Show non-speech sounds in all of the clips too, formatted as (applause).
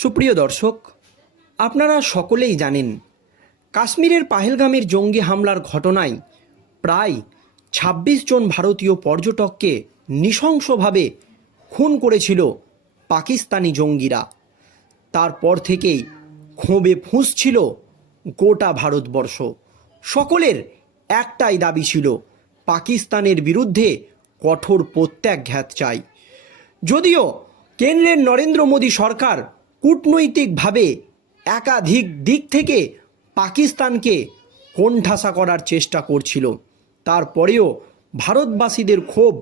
সুপ্রিয় দর্শক, আপনারা সকলেই জানেন, কাশ্মীরের পাহেলগামের জঙ্গি হামলার ঘটনায় প্রায় ২৬ জন ভারতীয় পর্যটককে নৃশংসভাবে খুন করেছিল পাকিস্তানি জঙ্গিরা। তারপর থেকেই ক্ষোভে ফুঁসছিল গোটা ভারতবর্ষ। সকলের একটাই দাবি ছিল, পাকিস্তানের বিরুদ্ধে কঠোর প্রত্যাঘাত চাই। যদিও কেন্দ্রের নরেন্দ্র মোদী সরকার কূটনৈতিকভাবে একাধিক দিক থেকে পাকিস্তানকে কোণঠাসা করার চেষ্টা করছিল। তারপরেও ভারতবাসীদের ক্ষোভ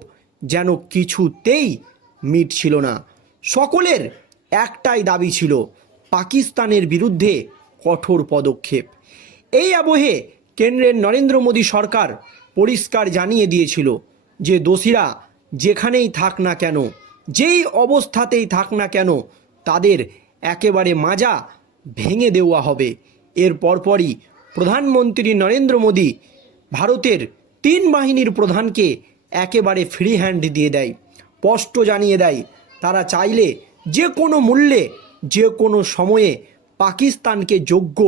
যেন কিছুতেই মিটছিল না। সকলের একটাই দাবি ছিল, পাকিস্তানের বিরুদ্ধে কঠোর পদক্ষেপ। এই আবহে কেন্দ্রের নরেন্দ্র মোদী সরকার পরিষ্কার জানিয়ে দিয়েছিল যে, দোষীরা যেখানেই থাক না কেন, যেই অবস্থাতেই থাক না কেন, তাদের একেবারে মাজা ভেঙে দেওয়া হবে। এর পরপরই প্রধানমন্ত্রী নরেন্দ্র মোদী ভারতের তিন বাহিনীর প্রধানকে একেবারে ফ্রি হ্যান্ড দিয়ে দেয়। স্পষ্ট জানিয়ে দেয়, তারা চাইলে যে কোনো মূল্যে, যে কোনো সময়ে পাকিস্তানকে যোগ্য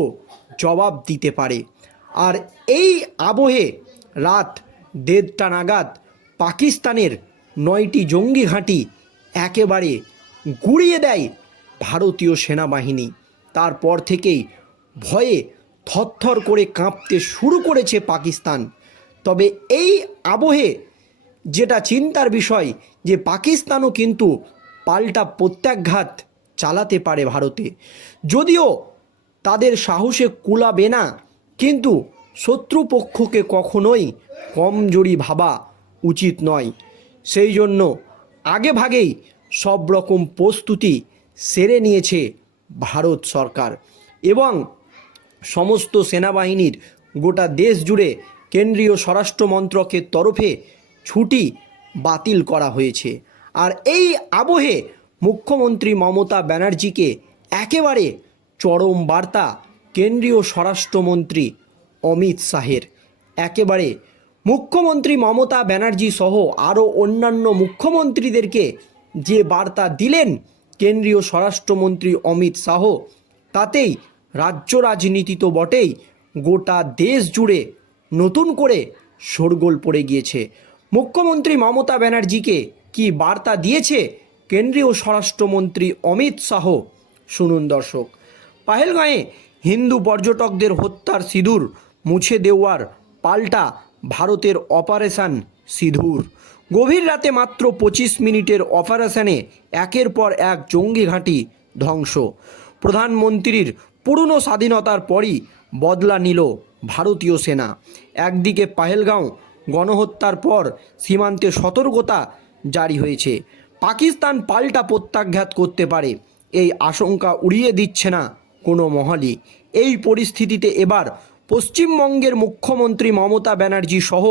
জবাব দিতে পারে। আর এই আবহে রাত দেড়টা নাগাদ পাকিস্তানের নয়টি জঙ্গি ঘাঁটি একেবারে গুড়িয়ে দেয় ভারতীয় সেনাবাহিনী। তারপর থেকেই ভয়ে থরথর করে কাঁপতে শুরু করেছে পাকিস্তান। তবে এই আবহে যেটা চিন্তার বিষয়, যে পাকিস্তানও কিন্তু পাল্টা প্রত্যাঘাত চালাতে পারে ভারতে। যদিও তাদের সাহসে কুলাবে না, কিন্তু শত্রুপক্ষকে কখনোই কমজোরি ভাবা উচিত নয়। সেই জন্য আগে ভাগেই সব রকম প্রস্তুতি সেরে নিয়েছে ভারত সরকার এবং সমস্ত সেনাবাহিনীর গোটা দেশ জুড়ে কেন্দ্রীয় স্বরাষ্ট্র মন্ত্রকের তরফে ছুটি বাতিল করা হয়েছে। আর এই আবহে মুখ্যমন্ত্রী মমতা ব্যানার্জিকে একেবারে চরম বার্তা কেন্দ্রীয় স্বরাষ্ট্রমন্ত্রী অমিত শাহের। একেবারে মুখ্যমন্ত্রী মমতা ব্যানার্জি সহ আরও অন্যান্য মুখ্যমন্ত্রীদেরকে যে বার্তা দিলেন কেন্দ্রীয় স্বরাষ্ট্রমন্ত্রী অমিত শাহ। তাতেই রাজ্য রাজনীতি তো বটেই। গোটা দেশ জুড়ে নতুন করে শোরগোল পড়ে গিয়েছে। মুখ্যমন্ত্রী মমতা ব্যানার্জিকে কি বার্তা দিয়েছে কেন্দ্রীয় স্বরাষ্ট্রমন্ত্রী অমিত শাহ? শুনুন দর্শক। পাহেলগাঁয়ে হিন্দু পর্যটকদের হত্যার সিঁদুর মুছে দেওয়ার পাল্টা ভারতের অপারেশন সিঁদুর। গভীর রাতে মাত্র পঁচিশ মিনিটের অপারেশনে একের পর এক জঙ্গি ঘাঁটি ধ্বংস। প্রধানমন্ত্রীর পুরনো স্বাধীনতার পরই বদলা নিল ভারতীয় সেনা। একদিকে পাহেলগাঁও গণহত্যার পর সীমান্তে সতর্কতা জারি হয়েছে। পাকিস্তান পাল্টা প্রত্যাঘাত করতে পারে, এই আশঙ্কা উড়িয়ে দিচ্ছে না কোনো মহলই। এই পরিস্থিতিতে এবার পশ্চিমবঙ্গের মুখ্যমন্ত্রী মমতা ব্যানার্জি সহ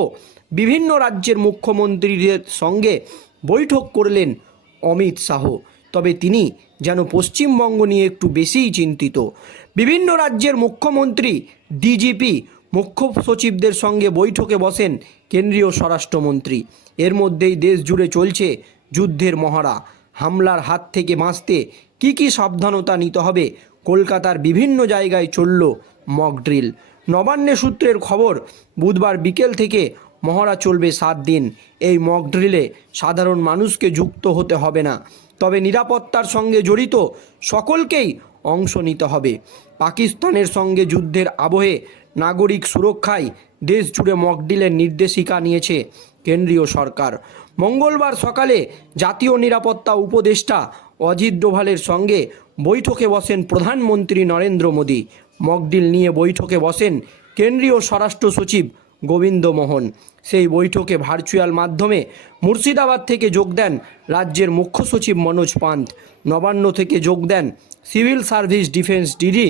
বিভিন্ন রাজ্যের মুখ্যমন্ত্রীদের সঙ্গে বৈঠক করলেন অমিত শাহ। তবে তিনি যেন পশ্চিমবঙ্গ নিয়ে একটু বেশিই চিন্তিত। বিভিন্ন রাজ্যের মুখ্যমন্ত্রী, ডিজিপি, মুখ্য সচিবদের সঙ্গে বৈঠকে বসেন কেন্দ্রীয় স্বরাষ্ট্রমন্ত্রী। এর মধ্যেই দেশ জুড়ে চলছে যুদ্ধের মহড়া। হামলার হাত থেকে বাঁচতে কী কী সাবধানতা নিতে হবে কলকাতার বিভিন্ন জায়গায় চলল মক ড্রিল। নবান্নে সূত্রের খবর, বুধবার বিকেল থেকে মহড়া চলবে সাত দিন। এই মক ড্রিলে সাধারণ মানুষকে যুক্ত হতে হবে না। তবে নিরাপত্তার সঙ্গে জড়িত সকলকেই অংশ নিতে হবে। পাকিস্তানের সঙ্গে যুদ্ধের আবহে নাগরিক সুরক্ষায় দেশ জুড়ে মকডিলের নির্দেশিকা নিয়েছে কেন্দ্রীয় সরকার। মঙ্গলবার সকালে জাতীয় নিরাপত্তা উপদেষ্টা অজিত ডোভালের সঙ্গে বৈঠকে বসেন প্রধানমন্ত্রী নরেন্দ্র মোদী। মকডিল নিয়ে বৈঠকে বসেন কেন্দ্রীয় স্বরাষ্ট্র সচিব গোবিন্দ মোহন সেই বৈঠকে ভার্চুয়াল মাধ্যমে মুর্শিদাবাদ থেকে যোগ দেন রাজ্যের মুখ্য সচিব মনোজ পান্ত। নবান্ন থেকে যোগ দেন civil service defence DD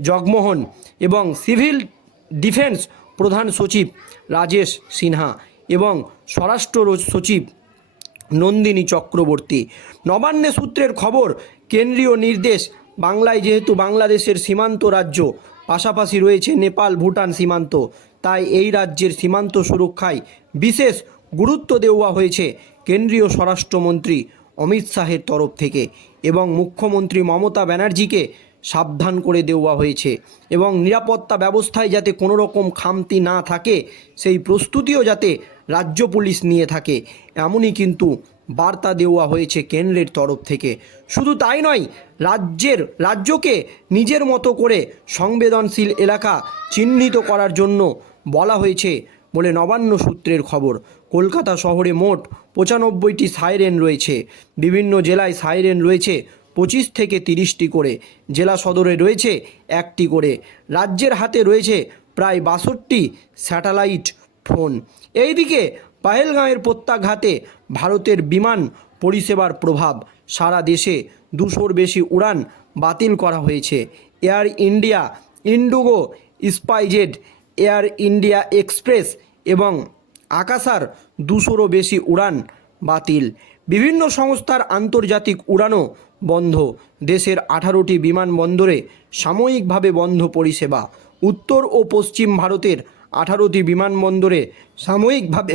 Jagmohan এবং সিভিল ডিফেন্স প্রধান সচিব রাজেশ সিনহা এবং স্বরাষ্ট্র সচিব নন্দিনী চক্রবর্তী। নবান্নে সূত্রের খবর, কেন্দ্রীয় নির্দেশ, বাংলায় যেহেতু বাংলাদেশের সীমান্ত রাজ্য, পাশাপাশি রয়েছে নেপাল, ভুটান সীমান্ত। তাই এই রাজ্যের সীমান্ত সুরক্ষায় বিশেষ গুরুত্ব দেওয়া হয়েছে কেন্দ্রীয় স্বরাষ্ট্রমন্ত্রী অমিত শাহের তরফ থেকে এবং মুখ্যমন্ত্রী মমতা ব্যানার্জিকে সাবধান করে দেওয়া হয়েছে এবং নিরাপত্তা ব্যবস্থায় যাতে কোনো রকম খামতি না থাকে, সেই প্রস্তুতিও যাতে রাজ্য পুলিশ নিয়ে থাকে, এমনই কিন্তু বার্তা দেওয়া হয়েছে কেন্দ্রের তরফ থেকে। শুধু তাই নয়, রাজ্যের, রাজ্যকে নিজের মতো করে সংবেদনশীল এলাকা চিহ্নিত করার জন্য বলা হয়েছে বলে নবান্ন সূত্রের খবর। কলকাতা শহরে মোট পঁচানব্বইটি সাইরেন রয়েছে। বিভিন্ন জেলায় সাইরেন রয়েছে পঁচিশ থেকে তিরিশটি করে। জেলা সদরে রয়েছে একটি করে। রাজ্যের হাতে রয়েছে প্রায় বাষট্টি স্যাটেলাইট ফোন। এইদিকে পাহেলগাঁওয়ের প্রত্যাঘাতে ভারতের বিমান পরিষেবার প্রভাব। সারা দেশে দুশোর বেশি উড়ান বাতিল করা হয়েছে। Air India, IndiGo SpiceJet Air India Express এবং আকাশার দুশোরও বেশি উড়ান বাতিল। বিভিন্ন সংস্থার আন্তর্জাতিক উড়ানও বন্ধ। দেশের আঠারোটি বিমানবন্দরে সাময়িকভাবে বন্ধ পরিষেবা। উত্তর ও পশ্চিম ভারতের আঠারোটি বিমানবন্দরে সাময়িকভাবে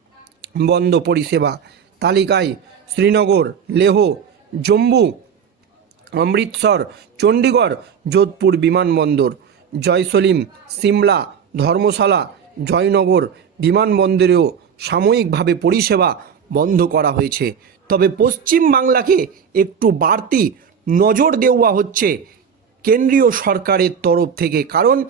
(clears throat) বন্ধ পরিষেবা। তালিকায় শ্রীনগর, লেহ, জম্মু, অমৃতসর, চণ্ডীগড়, যোধপুর বিমানবন্দর। জয়সলিম সিমলা, ধর্মশালা, জয়নগর বিমানবন্দরেও সাময়িকভাবে পরিষেবা বন্ধ করা হয়েছে। তবে পশ্চিম বাংলাকে একটু বাড়তি নজর দেওয়া হচ্ছে কেন্দ্রীয় সরকারের তরফ থেকে। কারণ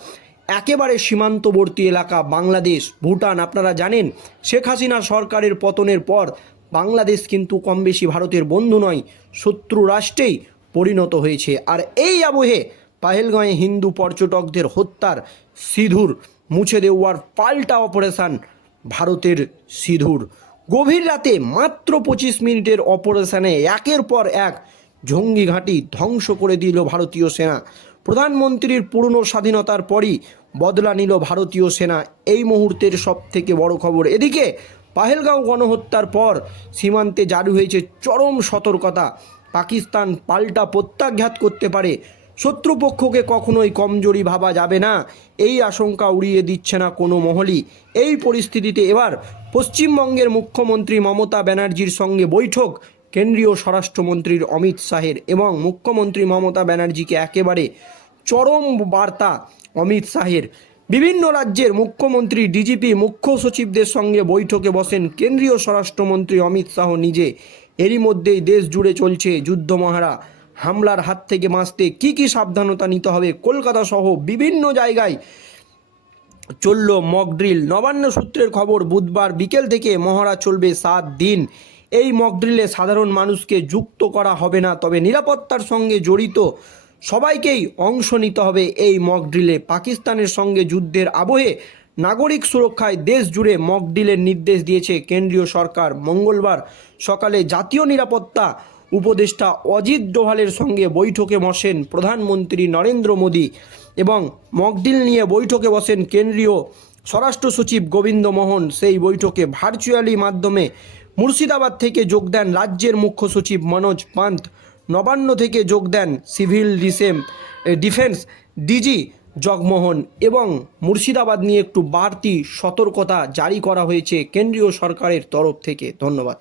একেবারে সীমান্তবর্তী এলাকা বাংলাদেশ, ভুটান, আপনারা জানেন, শেখ হাসিনা সরকারের পতনের পর বাংলাদেশ কিন্তু কম বেশি ভারতের বন্ধু নয়, শত্রু রাষ্ট্রেই পরিণত হয়েছে। আর এই আবহে পাহেলগাঁয়ে হিন্দু পর্যটকদের হত্যার সিঁধুর মুছে দেওয়ার পাল্টা অপারেশন ভারতের সিঁধুর গভীর রাতে মাত্র পঁচিশ মিনিটের অপারেশনে একের পর এক জঙ্গি ঘাঁটি ধ্বংস করে দিল ভারতীয় সেনা। প্রধানমন্ত্রীর পূর্ণ স্বাধীনতার পরই বদলা নিল ভারতীয় সেনা। এই মুহূর্তের সব থেকে বড় খবর। এদিকে পাহেলগাঁও গণহত্যার পর সীমান্তে জারি হয়েছে চরম সতর্কতা। পাকিস্তান পাল্টা প্রত্যাঘাত করতে পারে শত্রুপক্ষকে কখনোই কমজোরি ভাবা যাবে না। এই আশঙ্কা উড়িয়ে দিচ্ছে না কোনো মহলই। এই পরিস্থিতিতে এবার পশ্চিমবঙ্গের মুখ্যমন্ত্রী মমতা ব্যানার্জির সঙ্গে বৈঠক। কেন্দ্রীয় স্বরাষ্ট্রমন্ত্রীর অমিত শাহের এবং মুখ্যমন্ত্রী মমতা ব্যানার্জিকে একেবারে চরম বার্তা অমিত শাহের। বিভিন্ন রাজ্যের মুখ্যমন্ত্রী, ডিজিপি, মুখ্য সচিবদের সঙ্গে বৈঠকে বসেন কেন্দ্রীয় স্বরাষ্ট্রমন্ত্রী অমিত শাহ নিজে। এরই মধ্যেই দেশ জুড়ে চলছে যুদ্ধমহারা। হামলার হাত থেকে বাঁচতে কী কী সাবধানতা নিতে হবে? কলকাতা সহ বিভিন্ন জায়গায় চলল মকড্রিল নবান্ন সূত্রের খবর, বুধবার বিকেল থেকে মহড়া চলবে সাত দিন। এই মকড্রিলে সাধারণ মানুষকে যুক্ত করা হবে না, তবে নিরাপত্তার সঙ্গে জড়িত সবাইকেই অংশ নিতে হবে এই মকড্রিলে পাকিস্তানের সঙ্গে যুদ্ধের আবহে নাগরিক সুরক্ষায় দেশ জুড়ে মক ড্রিলের নির্দেশ দিয়েছে কেন্দ্রীয় সরকার। মঙ্গলবার সকালে জাতীয় নিরাপত্তা উপদেষ্টা অজিত ডোভালের সঙ্গে বৈঠকে বসেন প্রধানমন্ত্রী নরেন্দ্র মোদী এবং মকডিল নিয়ে বৈঠকে বসেন কেন্দ্রীয় স্বরাষ্ট্র সচিব গোবিন্দ মোহন। সেই বৈঠকে ভার্চুয়ালি মাধ্যমে মুর্শিদাবাদ থেকে যোগ দেন রাজ্যের মুখ্য সচিব মনোজ পান্ত। নবান্ন থেকে যোগ দেন সিভিল ডিসেম ডিফেন্স ডিজি জগমোহন এবং মুর্শিদাবাদ নিয়ে একটু বাড়তি সতর্কতা জারি করা হয়েছে কেন্দ্রীয় সরকারের তরফ থেকে। ধন্যবাদ।